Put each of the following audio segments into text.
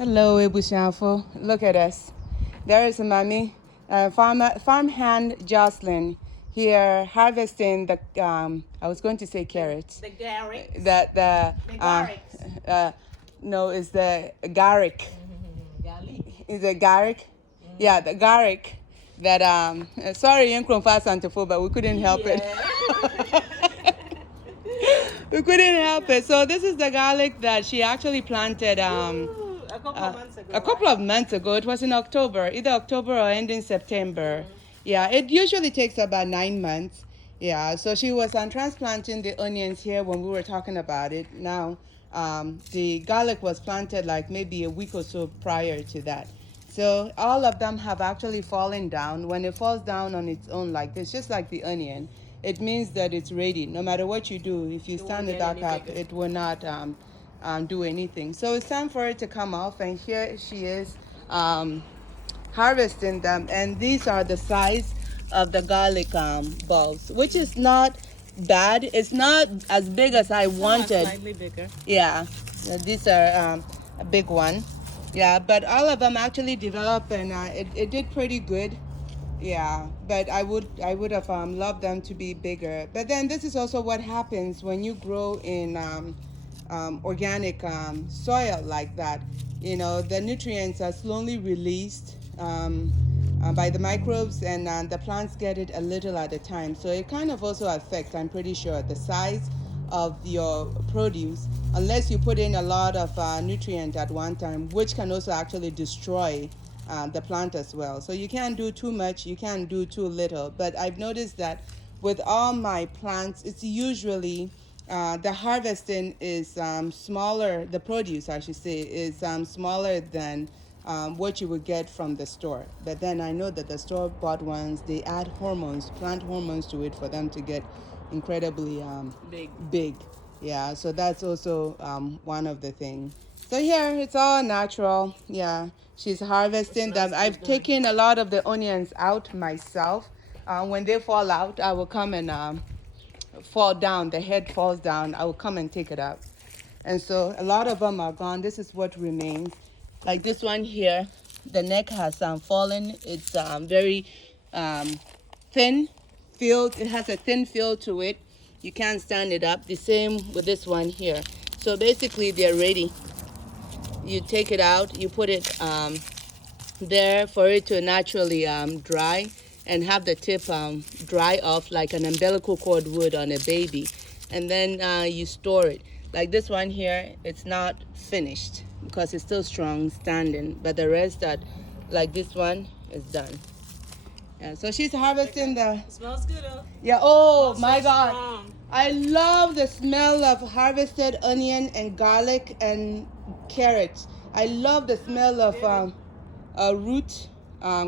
Hello, Ebushafo. Look at us. There is Mommy, farmhand Jocelyn here harvesting the, I was going to say carrots. The garlic. The garlic. no, it's the garlic. Garlic. Is it garlic? Yeah, the garlic. That, sorry, you're from Santafo, but we couldn't help it. We couldn't help it. So this is the garlic that she actually planted A couple of months ago. a couple of months ago. It was in October, either October or ending September. Yeah, it usually takes about 9 months. Yeah, so she was transplanting the onions here when we were talking about it. Now, the garlic was planted like maybe a week or so prior to that. So all of them have actually fallen down. When it falls down on its own like this, just like the onion, it means that it's ready. No matter what you do, if you stand it back up, it will not do anything. So it's time for it to come off, and here she is harvesting them. And these are the size of the garlic bulbs, which is not bad. It's not as big as I wanted. Slightly bigger. Yeah, these are a big one. Yeah, but all of them actually developed, and it did pretty good. Yeah, but I would have loved them to be bigger. But then this is also what happens when you grow in organic soil like that. You know, the nutrients are slowly released by the microbes, and the plants get it a little at a time. So it kind of also affects, I'm pretty sure, the size of your produce, unless you put in a lot of nutrient at one time, which can also actually destroy the plant as well. So you can't do too much, you can't do too little. But I've noticed that with all my plants, it's usually the harvesting is smaller, the produce, I should say, is smaller than what you would get from the store. But then I know that the store-bought ones, they add hormones, plant hormones to it for them to get incredibly big. Yeah, so that's also one of the things. So here, it's all natural. Yeah, she's harvesting them. I've taken a lot of the onions out myself. When they fall out, I will come and fall down. The head falls down. I will come and take it out. And so a lot of them are gone. This is what remains. Like this one here, the neck has fallen. It's very thin filled. It has a thin feel to it. You can't stand it up. The same with this one here. So basically, they're ready. You take it out. You put it there for it to naturally dry and have the tip dry off like an umbilical cord would on a baby. And then you store it. Like this one here, it's not finished because it's still strong standing, but the rest that, like this one, is done. Yeah, so she's harvesting the... It smells good, though. Yeah, oh Smells my so God. strong. I love the smell of harvested onion and garlic and carrots. I love the smell of root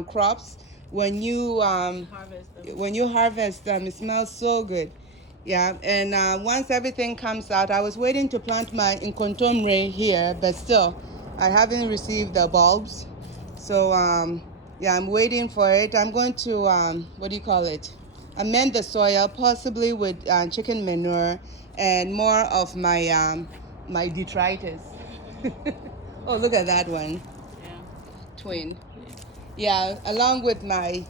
crops when you harvest them. It smells so good. Yeah, and once everything comes out, I was waiting to plant my incontomere here, but still, I haven't received the bulbs. So, yeah, I'm waiting for it. I'm going to, what do you call it? Amend the soil, possibly with chicken manure and more of my my detritus. Oh, look at that one. Yeah. Twin. Yeah, along with my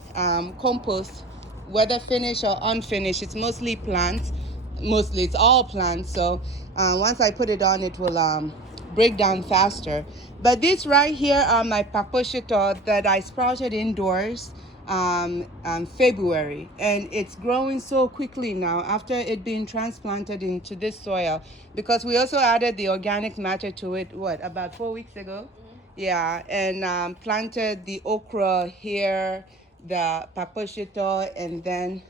compost, whether finished or unfinished, it's mostly plants. Mostly, it's all plants. So once I put it on, it will break down faster. But these right here are my paposhito that I sprouted indoors February, and it's growing so quickly now after it being transplanted into this soil, because we also added the organic matter to it, what, about 4 weeks ago? Yeah, and planted the okra here, the paposhito, and then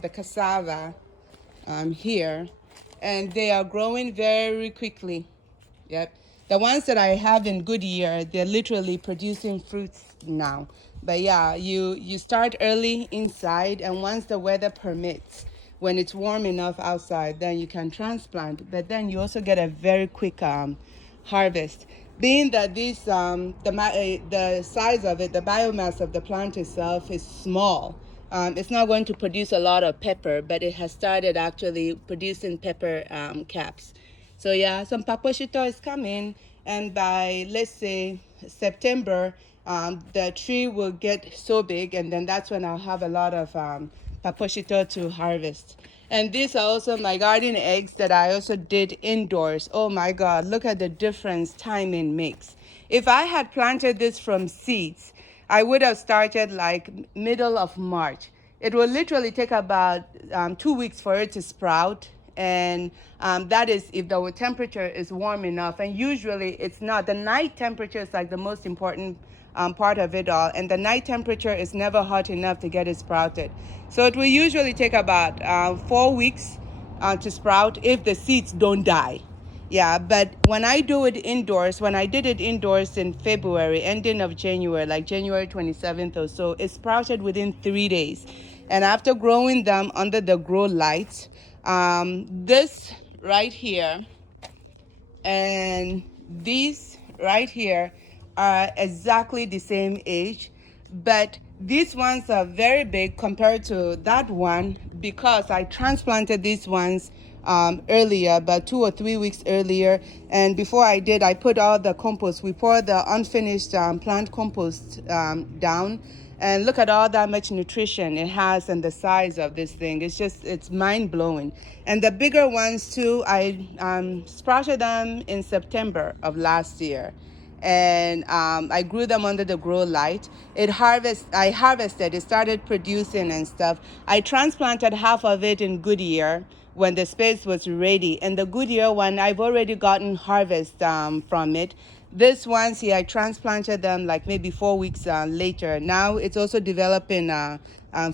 the cassava here. And they are growing very quickly. Yep. The ones that I have in Goodyear, they're literally producing fruits now. But yeah, you start early inside, and once the weather permits, when it's warm enough outside, then you can transplant. But then you also get a very quick harvest. Being that this the size of it, the biomass of the plant itself is small. It's not going to produce a lot of pepper, but it has started actually producing pepper caps. So yeah, some paposhito is coming, and by, let's say, September, the tree will get so big, and then that's when I'll have a lot of paposhito to harvest. And these are also my garden eggs that I also did indoors. Oh my God, look at the difference timing makes. If I had planted this from seeds, I would have started like middle of March. It will literally take about 2 weeks for it to sprout, and that is if the temperature is warm enough. And usually it's not. The night temperature is like the most important part of it all, and the night temperature is never hot enough to get it sprouted. So it will usually take about 4 weeks to sprout if the seeds don't die. Yeah, but when I do it indoors, when I did it indoors in February, ending of January, like January 27th or so, it sprouted within 3 days. And after growing them under the grow lights, this right here and these right here are exactly the same age, but these ones are very big compared to that one because I transplanted these ones earlier, about 2 or 3 weeks earlier. And before I did, I put all the compost. We poured the unfinished plant compost down, and look at all that much nutrition it has and the size of this thing. It's mind blowing. And the bigger ones too, I sprouted them in September of last year. And I grew them under the grow light. I harvested, it started producing and stuff. I transplanted half of it in Goodyear when the space was ready. And the Goodyear one, I've already gotten harvest from it. This ones here, I transplanted them like maybe 4 weeks later. Now it's also developing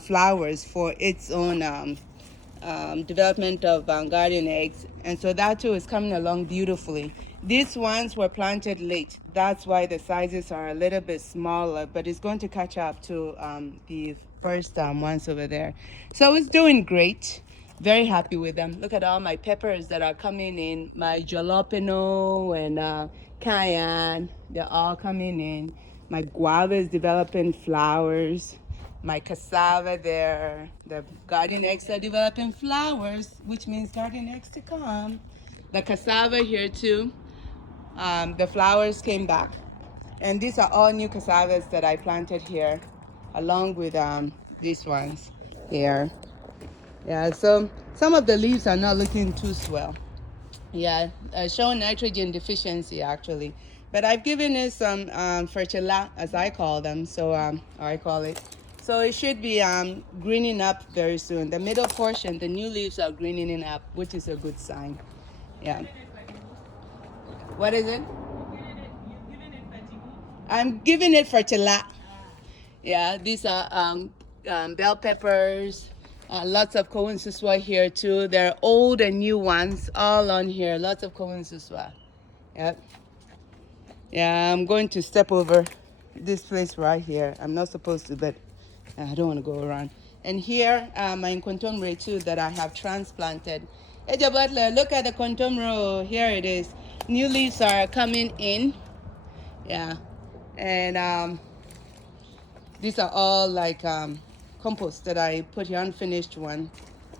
flowers for its own development of garden eggs. And so that too is coming along beautifully. These ones were planted late. That's why the sizes are a little bit smaller, but it's going to catch up to the first ones over there. So it's doing great. Very happy with them. Look at all my peppers that are coming in, my jalapeno and cayenne, they're all coming in. My guava is developing flowers. My cassava there, the garden eggs are developing flowers, which means garden eggs to come. The cassava here too, the flowers came back. And these are all new cassavas that I planted here, along with these ones here. Yeah, so some of the leaves are not looking too swell. Yeah, showing nitrogen deficiency actually. But I've given it some fertilizer, as I call them, so or I call it. So it should be greening up very soon. The middle portion, the new leaves are greening up, which is a good sign. Yeah. What is it? I'm giving it fertilizer. Yeah, these are bell peppers. Lots of Cohen Suswa here too. There are old and new ones all on here. Lots of Cohen Suswa. Yep. Yeah, I'm going to step over this place right here. I'm not supposed to, but I don't want to go around. And here, my contomere too that I have transplanted. Eja Butler, look at the contomere. Here it is. New leaves are coming in. Yeah. And these are all like compost that I put here, unfinished one.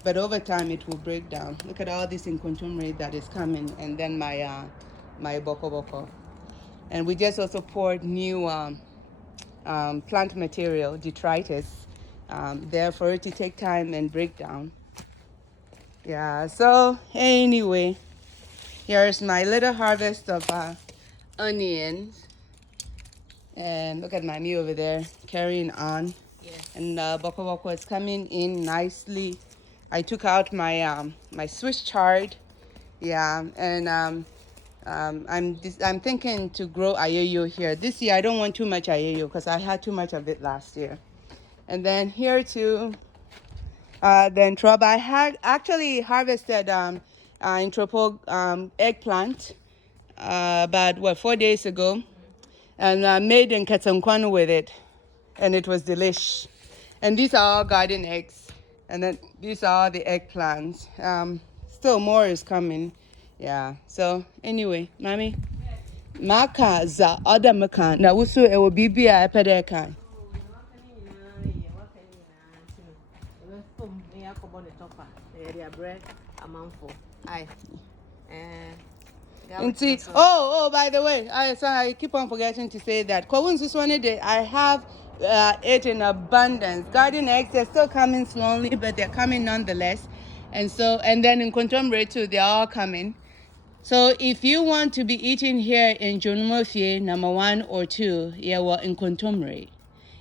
But over time it will break down. Look at all this in contomere that is coming, and then my boko boko. And we just also poured new plant material, detritus, there for it to take time and break down. Yeah, so anyway, here's my little harvest of onions. And look at Mami over there carrying on. Yes. And boko boko is coming in nicely. I took out my my Swiss chard. Yeah, and I'm thinking to grow ayoyo here. This year I don't want too much ayoyo because I had too much of it last year. And then here too, then trouble. I had actually harvested in tropo eggplant about 4 days ago, and made in katsankwan with it, and it was delish. And these are all garden eggs, and then these are the eggplants. Still more is coming. Yeah. So anyway, mommy, maka za other maka na wusu ewo bibi a epede kan. Bread, a mouthful. Aye. Garlic see, sauce. oh, by the way, I keep on forgetting to say that. Kowun's this one day, I have it in abundance. Garden eggs, they're still coming slowly, but they're coming nonetheless. And then in Kontombre too, they're all coming. So if you want to be eating here in Jonumofie, number 1 or 2, yeah, well, in Kontomre,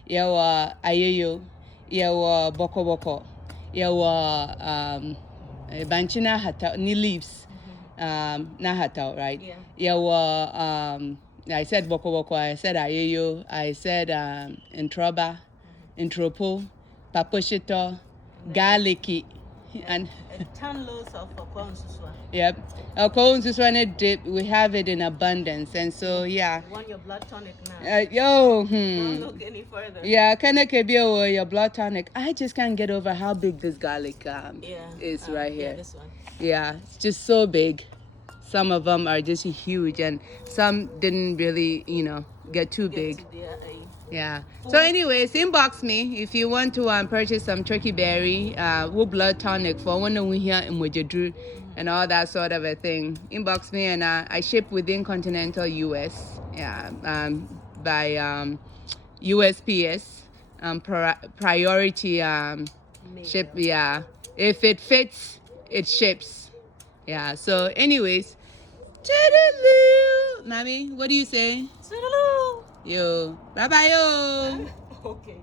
yeah, well, Ayoyo, yeah, well, Boko Boko, yeah, well, Banchina Hata, ni leaves, na Hata, right? Yeah. Yeah, well, I said Boko Boko, I said Ayoyo, I said Introba, Intropo, Paposhito, Garlicky, and... And 10 loads of corn suswa. Yep. Our cones is one dip. We have it in abundance, and so yeah. You want your blood tonic now. Don't look any further. Yeah, kind of could be your blood tonic. I just can't get over how big this garlic is right Yeah, here. this one. Yeah, it's just so big. Some of them are just huge, and some didn't really, get too big. Yeah. So anyways, inbox me if you want to purchase some turkey berry, blood tonic for when we here in Mojadru and all that sort of a thing. Inbox me, and I ship within continental US. Yeah. By USPS. Priority ship. Yeah. If it fits, it ships. Yeah. So anyways, toodaloo. Mommy, what do you say? Toodaloo. Yo. Bye bye yo. Okay.